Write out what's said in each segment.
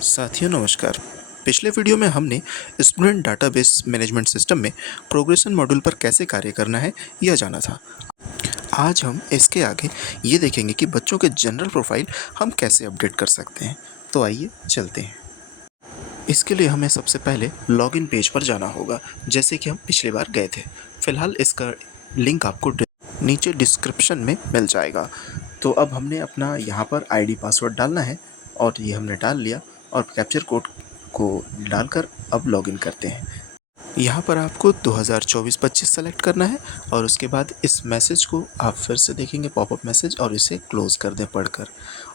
साथियों नमस्कार। पिछले वीडियो में हमने स्टूडेंट डाटाबेस मैनेजमेंट सिस्टम में प्रोग्रेशन मॉड्यूल पर कैसे कार्य करना है यह जाना था। आज हम इसके आगे ये देखेंगे कि बच्चों के जनरल प्रोफाइल हम कैसे अपडेट कर सकते हैं। तो आइए चलते हैं। इसके लिए हमें सबसे पहले लॉगिन पेज पर जाना होगा, जैसे कि हम पिछली बार गए थे। फिलहाल इसका लिंक आपको नीचे डिस्क्रिप्शन में मिल जाएगा। तो अब हमने अपना यहाँ पर आईडी पासवर्ड डालना है और ये हमने डाल लिया और कैप्चर कोड को डालकर अब लॉगिन करते हैं। यहाँ पर आपको 2024-25 सेलेक्ट करना है और उसके बाद इस मैसेज को आप फिर से देखेंगे, पॉपअप मैसेज, और इसे क्लोज कर दें पढ़कर।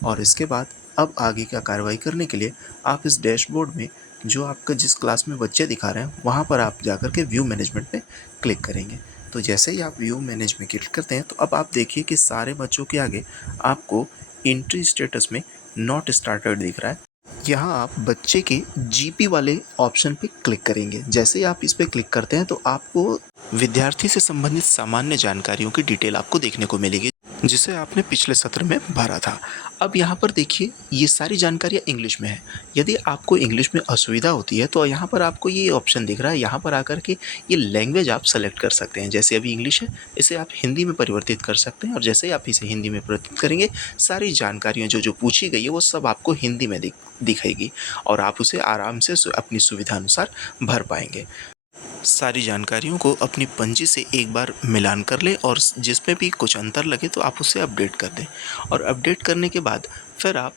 और इसके बाद अब आगे का कार्रवाई करने के लिए आप इस डैशबोर्ड में जो आपका जिस क्लास में बच्चे दिखा रहे हैं वहाँ पर आप जाकर के व्यू मैनेजमेंट पे क्लिक करेंगे। तो जैसे ही आप व्यू मैनेज में क्लिक करते हैं तो अब आप देखिए कि सारे बच्चों के आगे आपको एंट्री स्टेटस में नॉट स्टार्टेड दिख रहा है। यहाँ आप बच्चे के जीपी वाले ऑप्शन पे क्लिक करेंगे। जैसे ही आप इस पे क्लिक करते हैं तो आपको विद्यार्थी से संबंधित सामान्य जानकारियों की डिटेल आपको देखने को मिलेगी, जिसे आपने पिछले सत्र में भरा था। अब यहाँ पर देखिए ये सारी जानकारियाँ इंग्लिश में है। यदि आपको इंग्लिश में असुविधा होती है तो यहाँ पर आपको ये ऑप्शन दिख रहा है। यहाँ पर आकर के ये लैंग्वेज आप सेलेक्ट कर सकते हैं। जैसे अभी इंग्लिश है, इसे आप हिंदी में परिवर्तित कर सकते हैं और जैसे ही आप इसे हिंदी में परिवर्तित करेंगे सारी जानकारियाँ जो पूछी गई है वो सब आपको हिंदी में दिखेगी और आप उसे आराम से अपनी सुविधा अनुसार भर पाएंगे। सारी जानकारियों को अपनी पंजी से एक बार मिलान कर लें और जिसमें भी कुछ अंतर लगे तो आप उसे अपडेट कर दें। और अपडेट करने के बाद फिर आप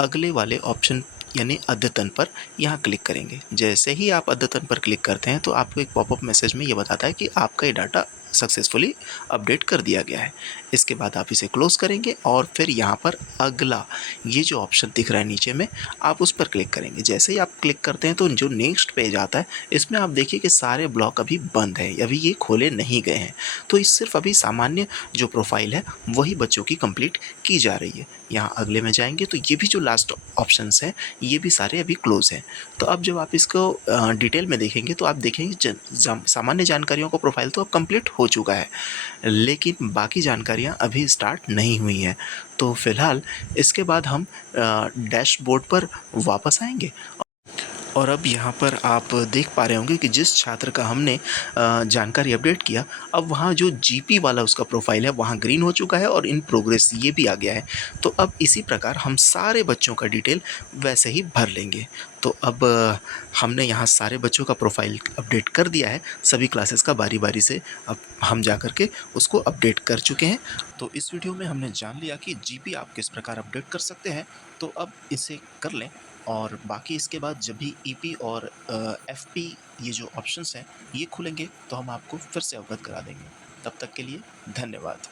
अगले वाले ऑप्शन यानी अद्यतन पर यहाँ क्लिक करेंगे। जैसे ही आप अद्यतन पर क्लिक करते हैं तो आपको एक पॉपअप मैसेज में ये बताता है कि आपका ये डाटा सक्सेसफुली अपडेट कर दिया गया है। इसके बाद आप इसे क्लोज करेंगे और फिर यहाँ पर अगला ये जो ऑप्शन दिख रहा है नीचे में, आप उस पर क्लिक करेंगे। जैसे ही आप क्लिक करते हैं तो जो नेक्स्ट पेज आता है इसमें आप देखिए कि सारे ब्लॉक अभी बंद है, अभी ये खोले नहीं गए हैं। तो इस सिर्फ अभी सामान्य जो प्रोफाइल है वही बच्चों की कंप्लीट की जा रही है। यहाँ अगले में जाएंगे तो ये भी जो लास्ट ऑप्शंस हैं ये भी सारे अभी क्लोज हैं। तो अब जब आप इसको डिटेल में देखेंगे तो आप देखेंगे सामान्य जानकारियों का प्रोफाइल तो अब कंप्लीट हो चुका है, लेकिन बाकी जानकारियाँ अभी स्टार्ट नहीं हुई हैं। तो फिलहाल इसके बाद हम डैशबोर्ड पर वापस आएंगे और अब यहाँ पर आप देख पा रहे होंगे कि जिस छात्र का हमने जानकारी अपडेट किया, अब वहाँ जो जीपी वाला उसका प्रोफाइल है वहाँ ग्रीन हो चुका है और इन प्रोग्रेस ये भी आ गया है। तो अब इसी प्रकार हम सारे बच्चों का डिटेल वैसे ही भर लेंगे। तो अब हमने यहाँ सारे बच्चों का प्रोफाइल अपडेट कर दिया है। सभी क्लासेस का बारी बारी से अब हम जा कर के उसको अपडेट कर चुके हैं। तो इस वीडियो में हमने जान लिया कि जीपी आप किस प्रकार अपडेट कर सकते हैं। तो अब इसे कर लें और बाकी इसके बाद जब भी ईपी और एफपी ये जो ऑप्शंस हैं ये खुलेंगे तो हम आपको फिर से अवगत करा देंगे। तब तक के लिए धन्यवाद।